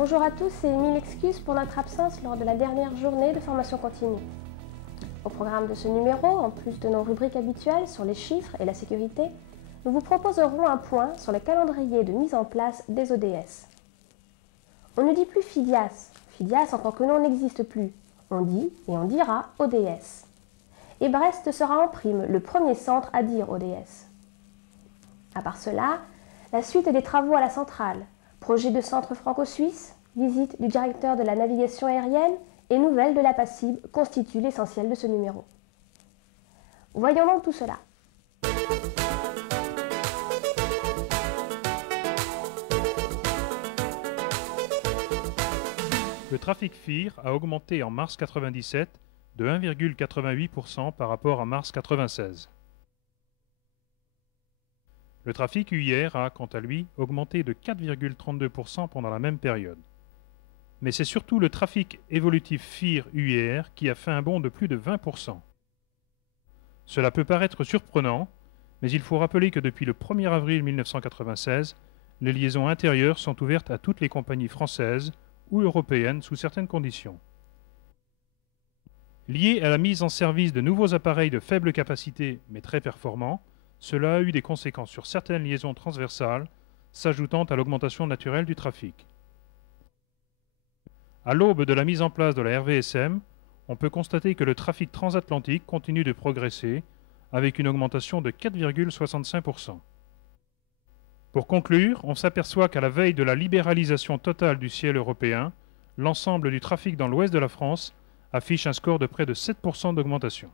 Bonjour à tous et mille excuses pour notre absence lors de la dernière journée de formation continue. Au programme de ce numéro, en plus de nos rubriques habituelles sur les chiffres et la sécurité, nous vous proposerons un point sur le calendrier de mise en place des ODS. On ne dit plus FIDIAS, FIDIAS en tant que nom n'existe plus. On dit et on dira ODS. Et Brest sera en prime, le premier centre à dire ODS. À part cela, la suite des travaux à la centrale, projet de centre franco-suisse, visite du directeur de la navigation aérienne et nouvelles de la PACIB constituent l'essentiel de ce numéro. Voyons donc tout cela. Le trafic FIR a augmenté en mars 1997 de 1,88% par rapport à mars 1996. Le trafic UIR a, quant à lui, augmenté de 4,32% pendant la même période. Mais c'est surtout le trafic évolutif FIR-UIR qui a fait un bond de plus de 20%. Cela peut paraître surprenant, mais il faut rappeler que depuis le 1er avril 1996, les liaisons intérieures sont ouvertes à toutes les compagnies françaises ou européennes sous certaines conditions. Lié à la mise en service de nouveaux appareils de faible capacité mais très performants, cela a eu des conséquences sur certaines liaisons transversales, s'ajoutant à l'augmentation naturelle du trafic. À l'aube de la mise en place de la RVSM, on peut constater que le trafic transatlantique continue de progresser, avec une augmentation de 4,65%. Pour conclure, on s'aperçoit qu'à la veille de la libéralisation totale du ciel européen, l'ensemble du trafic dans l'ouest de la France affiche un score de près de 7% d'augmentation.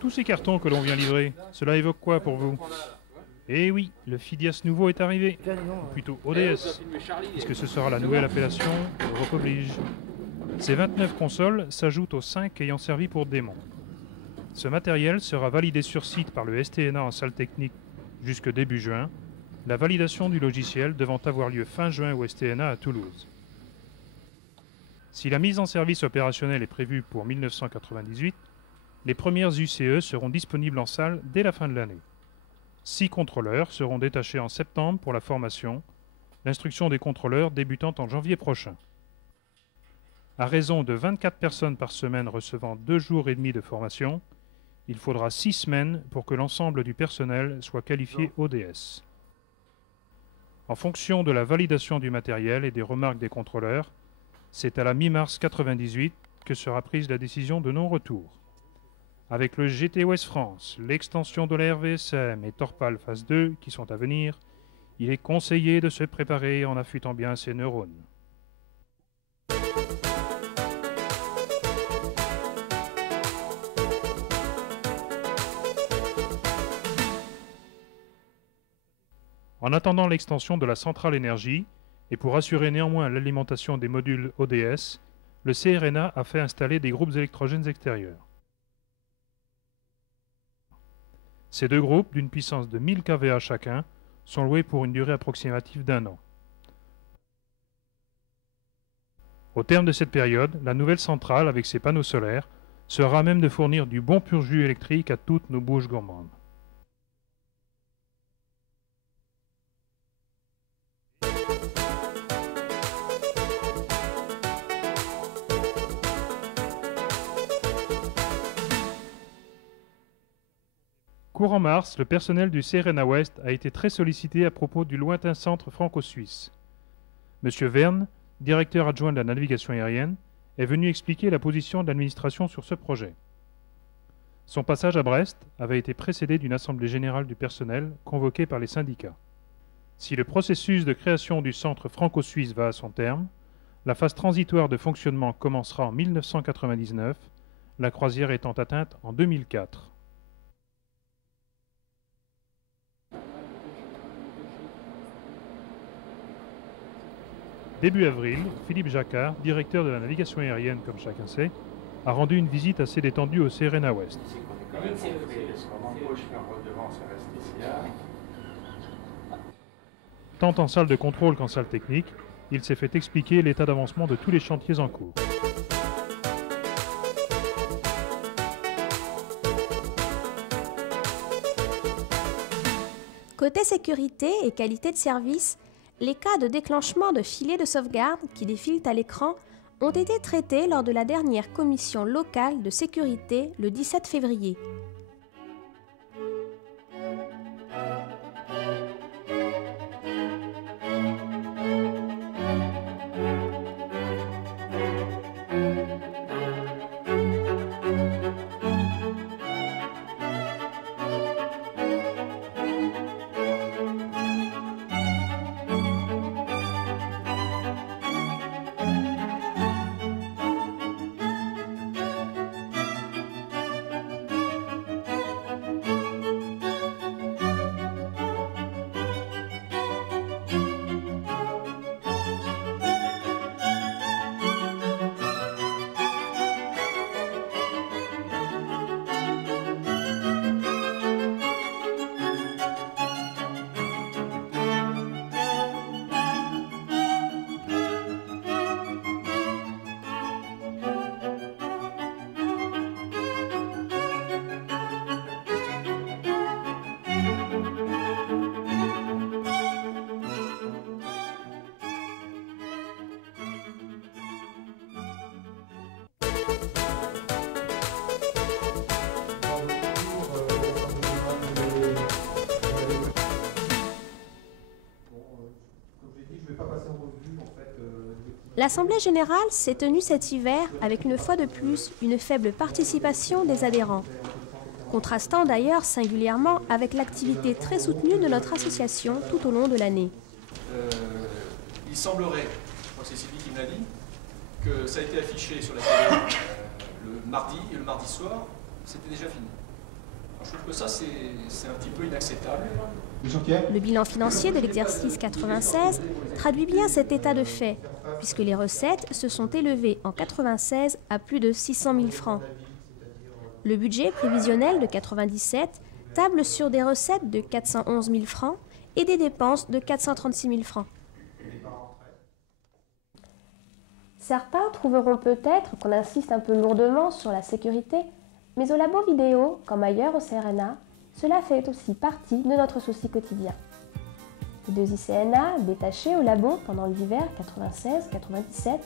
Tous ces cartons que l'on vient livrer, cela évoque quoi pour vous? Eh oui, le FIDIAS nouveau est arrivé, ou plutôt ODS, puisque ce sera la nouvelle appellation Europe oblige. Ces 29 consoles s'ajoutent aux 5 ayant servi pour démon. Ce matériel sera validé sur site par le STNA en salle technique jusque début juin, la validation du logiciel devant avoir lieu fin juin au STNA à Toulouse. Si la mise en service opérationnelle est prévue pour 1998, les premières UCE seront disponibles en salle dès la fin de l'année. 6 contrôleurs seront détachés en septembre pour la formation, l'instruction des contrôleurs débutant en janvier prochain. À raison de 24 personnes par semaine recevant 2 jours et demi de formation, il faudra 6 semaines pour que l'ensemble du personnel soit qualifié ODS. En fonction de la validation du matériel et des remarques des contrôleurs, c'est à la mi-mars 1998 que sera prise la décision de non-retour. Avec le GT Ouest France, l'extension de la RVSM et Torpal phase 2 qui sont à venir, il est conseillé de se préparer en affûtant bien ses neurones. En attendant l'extension de la centrale énergie, et pour assurer néanmoins l'alimentation des modules ODS, le CRNA a fait installer des groupes électrogènes extérieurs. Ces 2 groupes, d'une puissance de 1000 kVA chacun, sont loués pour une durée approximative d'1 an. Au terme de cette période, la nouvelle centrale, avec ses panneaux solaires, sera à même de fournir du bon pur jus électrique à toutes nos bouches gourmandes. Courant mars, le personnel du CRNA Ouest a été très sollicité à propos du lointain centre franco-suisse. M. Verne, directeur adjoint de la navigation aérienne, est venu expliquer la position de l'administration sur ce projet. Son passage à Brest avait été précédé d'une assemblée générale du personnel convoquée par les syndicats. Si le processus de création du centre franco-suisse va à son terme, la phase transitoire de fonctionnement commencera en 1999, la croisière étant atteinte en 2004. Début avril, Philippe Jacquard, directeur de la navigation aérienne comme chacun sait, a rendu une visite assez détendue au CRNA Ouest. Tant en salle de contrôle qu'en salle technique, il s'est fait expliquer l'état d'avancement de tous les chantiers en cours. Côté sécurité et qualité de service, les cas de déclenchement de filets de sauvegarde qui défilent à l'écran ont été traités lors de la dernière commission locale de sécurité le 17 février. L'Assemblée générale s'est tenue cet hiver avec une fois de plus une faible participation des adhérents, contrastant d'ailleurs singulièrement avec l'activité très soutenue de notre association tout au long de l'année. Il semblerait, je crois que c'est Sylvie qui me l'a dit, que ça a été affiché sur la télé le mardi et le mardi soir, c'était déjà fini. Alors, je trouve que ça c'est un petit peu inacceptable. Le bilan financier de l'exercice 96 traduit bien cet état de fait, puisque les recettes se sont élevées en 96 à plus de 600 000 francs. Le budget prévisionnel de 97 table sur des recettes de 411 000 francs et des dépenses de 436 000 francs. Certains trouveront peut-être qu'on insiste un peu lourdement sur la sécurité, mais au labo vidéo, comme ailleurs au CRNA, cela fait aussi partie de notre souci quotidien. Les 2 ICNA, détachés au labo pendant l'hiver 96-97,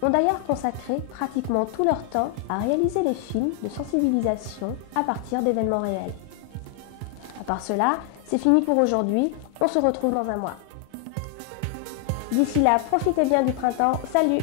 ont d'ailleurs consacré pratiquement tout leur temps à réaliser les films de sensibilisation à partir d'événements réels. À part cela, c'est fini pour aujourd'hui, on se retrouve dans un mois. D'ici là, profitez bien du printemps, salut!